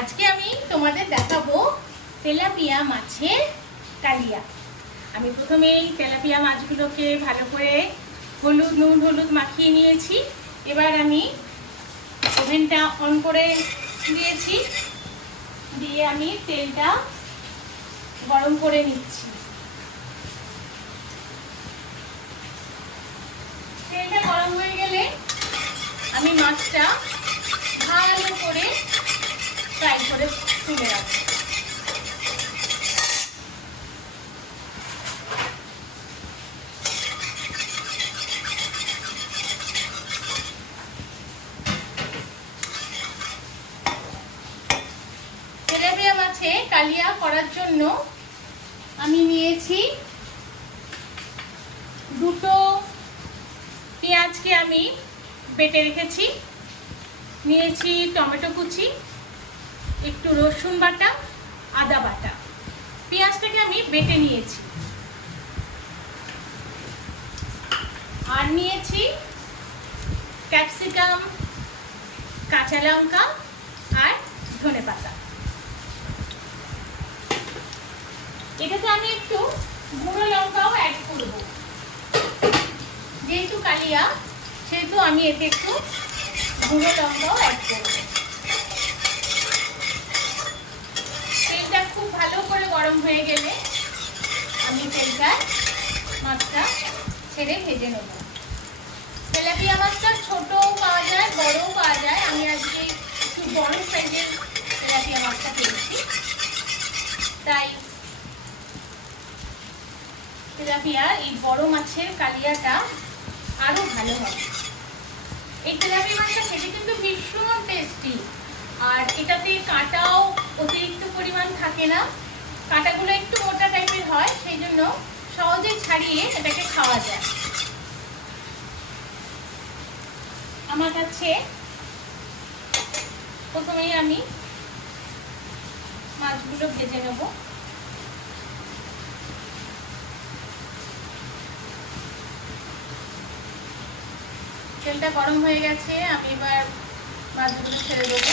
আজকে আমি তোমাদের দেখাবো তেলাপিয়া মাছের কালিয়া। আমি প্রথমে এই তেলাপিয়া মাছগুলোকে ভালো করে হলুদ, নুন, হলুদ মাখিয়ে নিয়েছি। এবার আমি ওভেনটা অন করে দিয়েছি। দিয়ে আমি তেলটা গরম করে নিচ্ছি। তেলটা গরম হয়ে গেলে আমি মাছটা ভালো করে ফ্রাই করে তুলে রাখব। তেলাপিয়া কালিয়া করার জন্য আমি নিয়েছি দুটো পেঁয়াজকে আমি বেটে রেখেছি। নিয়েছি টমেটো কুচি। একটু রসুন বাটা, আদা বাটা। পেঁয়াজটাকে আমি বেটে নিয়েছি। আর নিয়েছি ক্যাপসিকাম, কাঁচা লঙ্কা আর ধনে পাতা। এটাতে আমি একটু গুঁড়ো লঙ্কাও অ্যাড করব। যেহেতু কালিয়া, সেহেতু আমি এতে একটু গুঁড়ো লঙ্কাও অ্যাড করব তেলটা খুব ভালো করে গরম হয়ে গেলে আমি তেলটা, মাছটা ছেড়ে ভেজে নেব। তেলাপিয়া মাছটা ছোটও পাওয়া যায়, বড়ও পাওয়া যায়। আমি আজকে একটু বড় সাইজের তেলাপিয়া মাছটা পেয়েছি তাই তেলাপিয়া, এই বড় মাছের কালিয়াটা আরও ভালো হবে। এই তেলাপিয়া মাছটা খেতে কিন্তু ভীষণ টেস্টি আর এটাতে কাঁটাও অতিরিক্ত পরিমাণ থাকে না। কাঁটাগুলো একটু মোটা টাইপের হয়, সেই জন্য সহজে ছাড়িয়ে এটাকে খাওয়া যায়। আমার কাছে প্রথমেই আমি মাছগুলো ভেজে নেব। তেলটা গরম হয়ে গেছে, আমি এবার মাছগুলো ছেড়ে দেবো।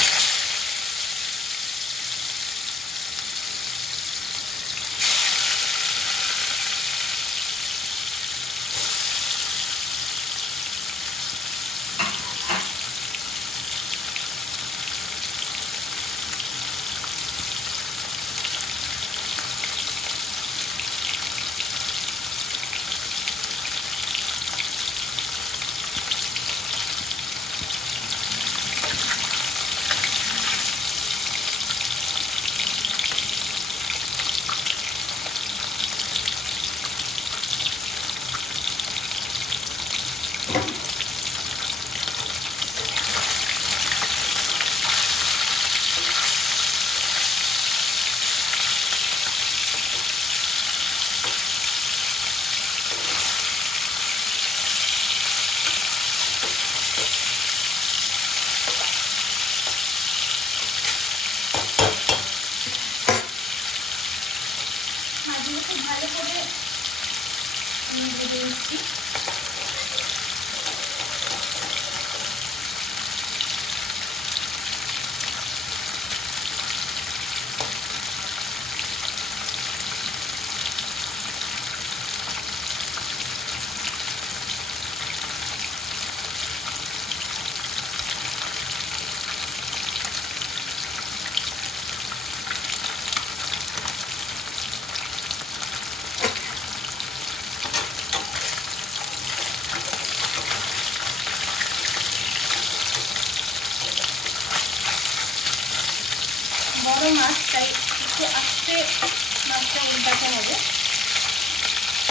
মাছটা উল্টাতে হবে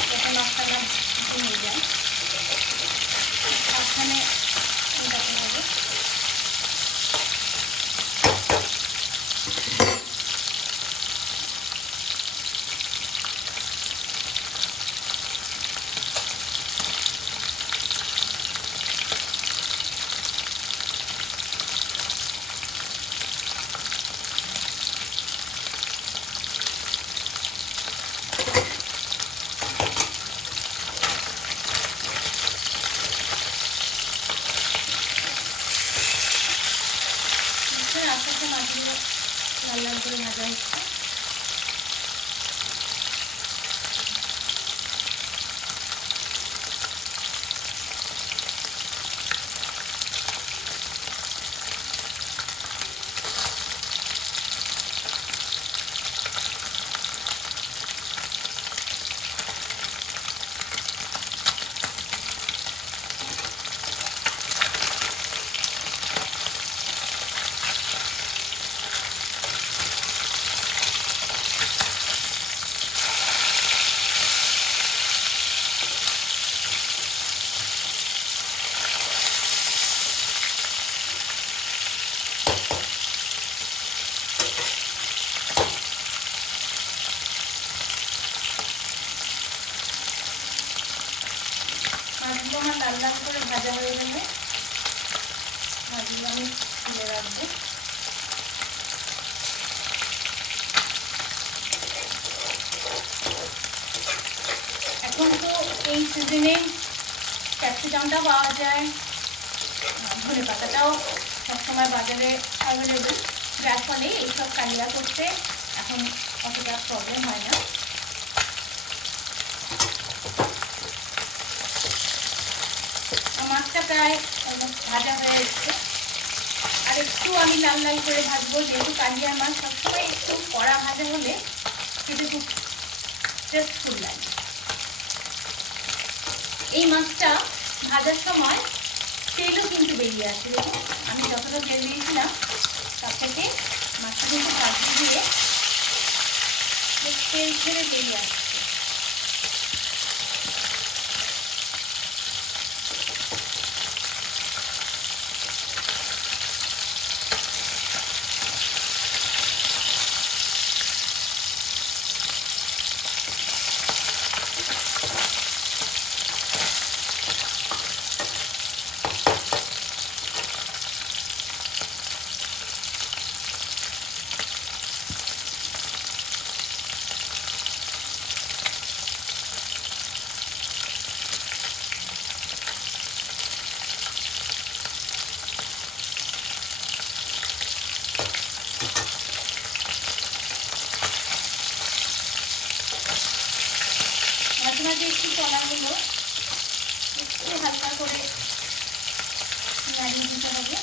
যাতে মাছটা না ভেঙে যায় সাবধানে উল্টাতে হবে আস্তে আস্তে মাছগুলো লাল লাল করে ভাজা হচ্ছে মাছগুলো আমার লাল লাল করে ভাজা হয়ে গেলে মাছগুলো আমি তুলে রাখব এখন তো এই সিজনে ক্যাপসিকামটা পাওয়া যায় ধনে পাতাটাও সবসময় বাজারে অ্যাভেলেবেল যার ফলে এইসব কালিয়া করতে এখন অতটা প্রবলেম হয় না। মাছটা প্রায় ভাজা হয়ে এসছে। আর একটু আমি লাল লাল করে ভাজবো, যেহেতু কালিয়া মাছ সবসময় একটু কড়া ভাজা হলে খেতে খুব টেস্টফুল লাগে। এই মাছটা ভাজার সময় তেলও কিন্তু বেরিয়ে আসে। দেখুন আমি যতটা তেল দিয়েছিলাম, তার থেকে মাছটা কিন্তু কাটিয়ে দিয়ে তেল ছেড়ে বেরিয়ে আসছে মাঝে মাঝে একটু কলাগুলো একটু হালকা করে নাড়িয়ে দিতে হবে।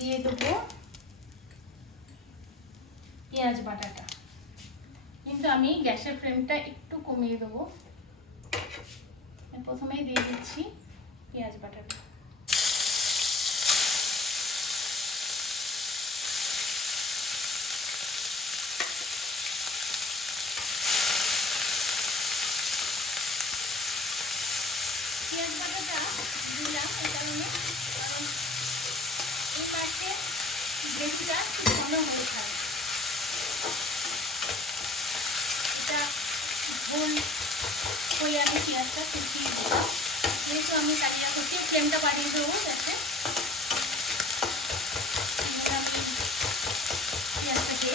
দিয়ে দেবো পেঁয়াজ বাটাটা। কিন্তু আমি গ্যাসের ফ্লেমটা একটু কমিয়ে দেবো। প্রথমেই দিয়ে দিচ্ছি পেঁয়াজ বাটাটা এই মাছের গ্রেভিটা খুব ঘন হয়ে থাকে এটা ভুল হয়ে আমি পেঁয়াজটা কুচিয়ে দিলাম যেহেতু আমি কালিয়া কুচিয়ে ফ্লেমটা বাড়িয়ে দেবো যাতে পেঁয়াজটাকে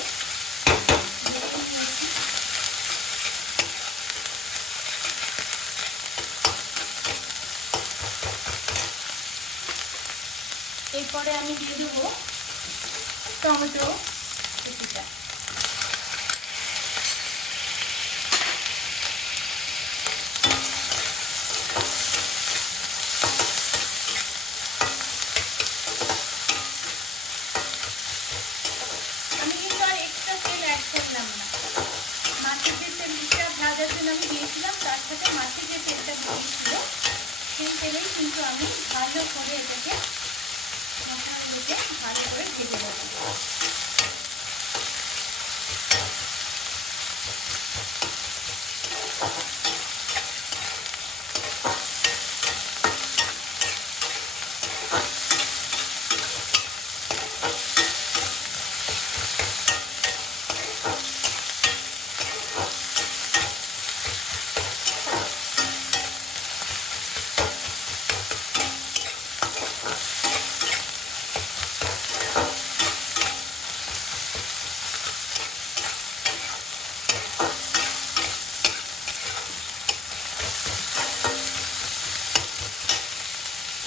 এরপরে আমি দিয়ে দেবো টমেটো কুচিটা আমি কিন্তু আর এক্সট্রা তেল অ্যাড করলাম না মাছের যে তেলটা ভাজার জন্য আমি দিয়েছিলাম, তার সাথে মাছের যে তেলটা দিয়েছিল, সেই তেলেই কিন্তু আমি ভালো করে এটাকে মশলাগুলোকে ভালো করে ভেজে দেবো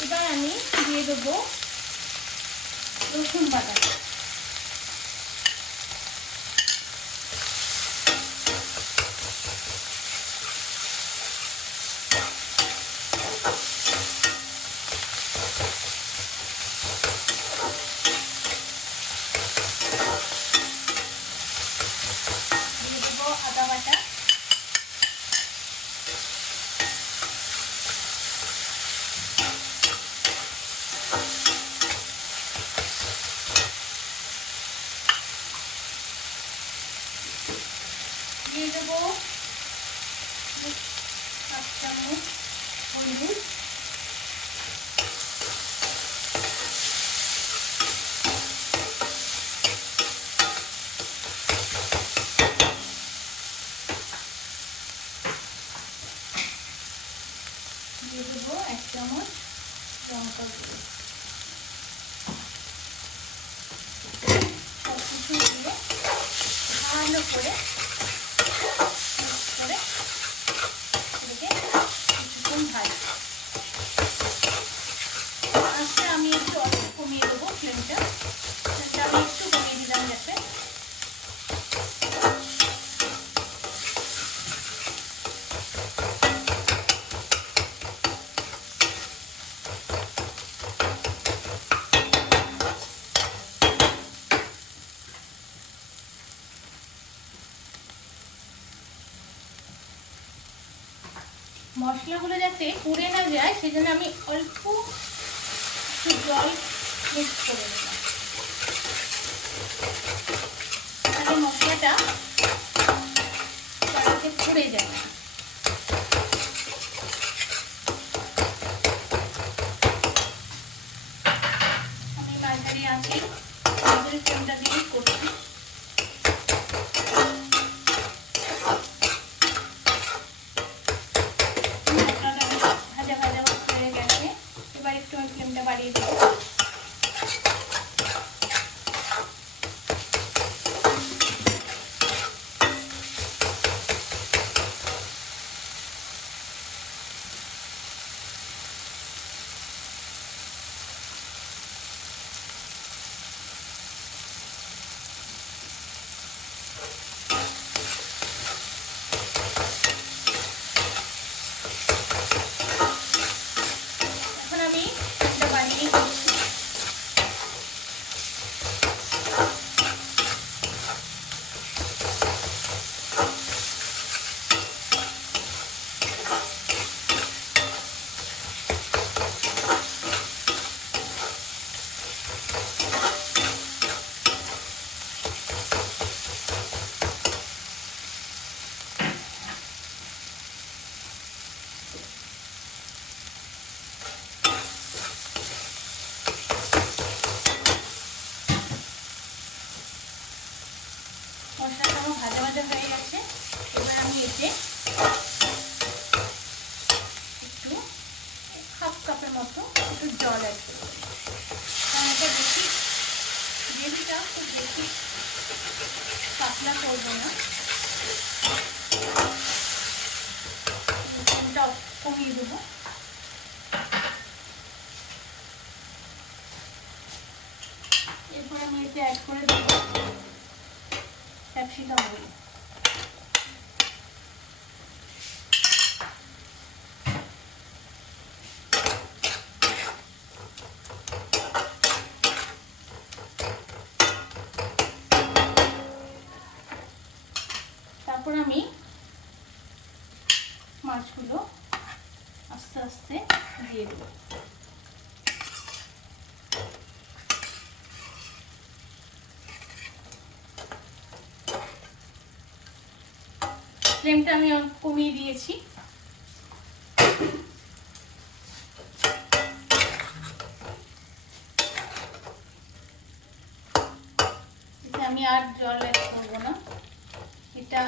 এবার আমি দিয়ে দেবো রসুন বাটা দিয়ে দেবো আদা বাটা দিয়ে দেবো হাফ চামচ হলুদ দিয়ে দেবো এক চামচ লঙ্কা গুঁড়ো সব কিছু দিয়ে ভালো করে mix করে এটাকে কিছুক্ষণ ভাজি আজকে আমি একটু অল্প কমিয়ে দেবো ফ্লেমটা ফ্লেমটা আমি একটু কমিয়ে দিলাম যাতে মশলাগুলো যাতে পুড়ে না সেজন্য আমি অল্প জল মিক্স করে দিলাম তাহলে মশলাটা পুড়ে যায় ফ্লেমটা আমি কমিয়ে দিয়েছি। আমি আর জল অ্যাড করব না। এটা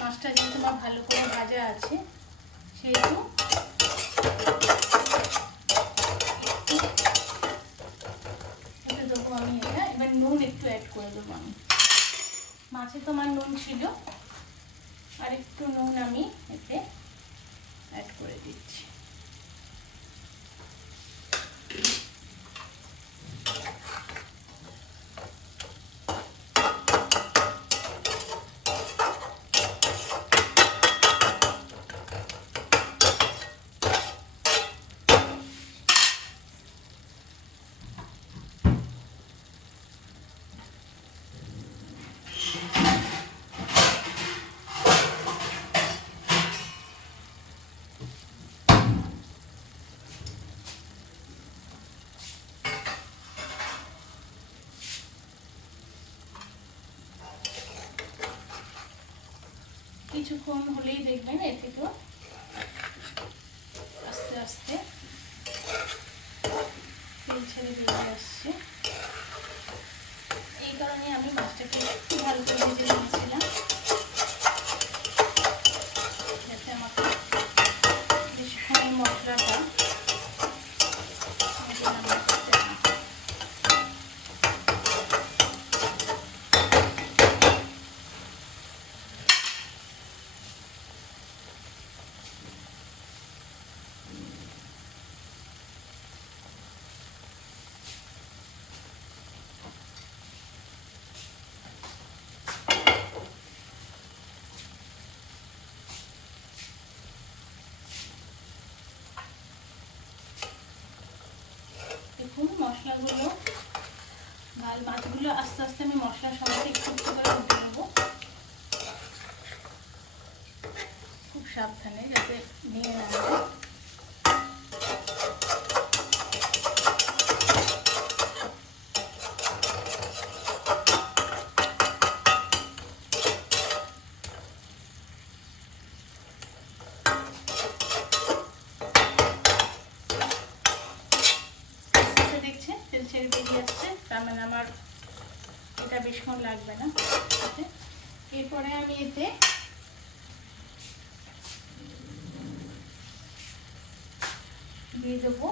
মাছটা যেহেতু আমার ভালো করে ভাজা আছে, সেহেতু এটা দেবো আমি এটা। এবার নুন একটু অ্যাড করে দেবো আমি। মাছে তো আমার নুন ছিল। আর একটু নুন আমি এতে অ্যাড করে দিচ্ছি। কিছুক্ষণ হলেই দেখবেন এ থেকেও আস্তে আস্তে তেল ছেড়ে বেরিয়ে আসছে এই কারণে আমি মাছটাকে একটু ভালো করে ভেজে নিয়েছিলাম যাতে আমার বেশিক্ষণ এই মশলাটা ভেজে না করতে না হয়। দেখুন মশলাগুলো লাল মাছগুলো আস্তে আস্তে আমি মশলার সঙ্গে একটু করে উঠে নেব। খুব সাবধানে যাতে ভেঙে না যায় আস্তে দেখছেন তেল ছেড়ে বেরিয়ে যাচ্ছে তার মানে আমার এটা বেশিক্ষণ লাগবে না এতে। এরপরে আমি এতে দিয়ে দেবো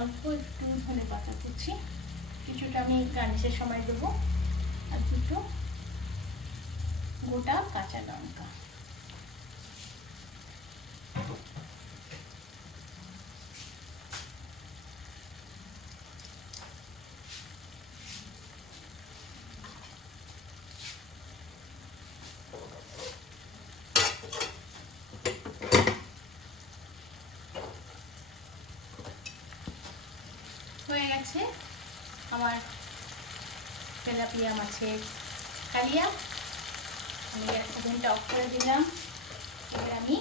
অল্প একটু ধনে পাতা কুচি কিছুটা আমি গার্নিশের সময় দেবো। আর দুটো গোটা কাঁচা লঙ্কা। হয়ে গেছে। আমার তেলাপিয়া মাছের কালিয়া। আমি ওভেনটা অফ করে দিলাম। এবার আমি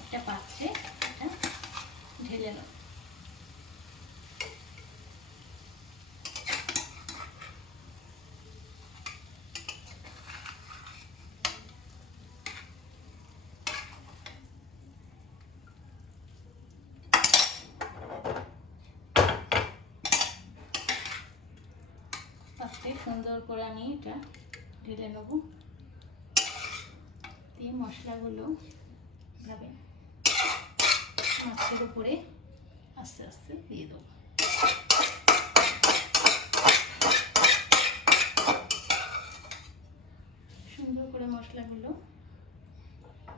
একটা পাত্রে এটা ঢেলে নেব পাত্রে সুন্দর করে আমি এটা ঢেলে নেব। দিয়ে মশলাগুলো ভাবে মাছের উপরে আস্তে আস্তে দিয়ে দেবো। সুন্দর করে মশলাগুলো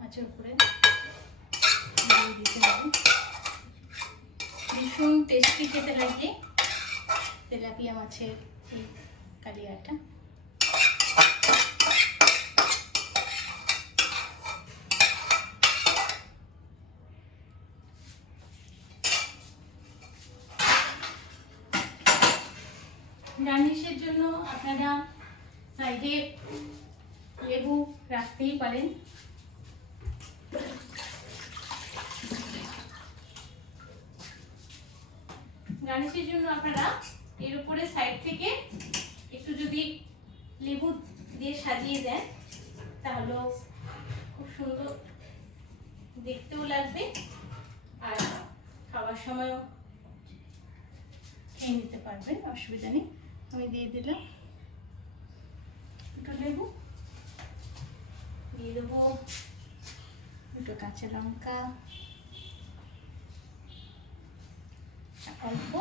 মাছের উপরে দিতে হবে। ভীষণ টেস্টি খেতে লাগে তেলাপিয়া মাছের কালিয়াটা। গার্নিশের জন্য আপনারা সাইডে লেবু রাখতেই পারেন। গার্নিশের জন্য আপনারা এর উপরে সাইড থেকে একটু যদি লেবু দিয়ে সাজিয়ে দেন তাহলেও খুব সুন্দর দেখতেও লাগবে আর খাওয়ার সময়ও খেয়ে নিতে পারবেন, অসুবিধা নেই। আমি দিয়ে দিলাম দুটো লেবু। দিয়ে দেবো দুটো কাঁচা লঙ্কা, অল্প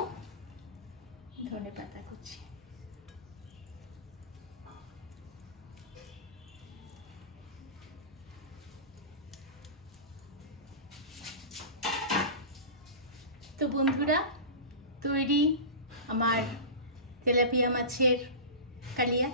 ধনে পাতা কুচি তো বন্ধুরা তৈরি আমার তেলাপিয়া মাছের কালিয়া।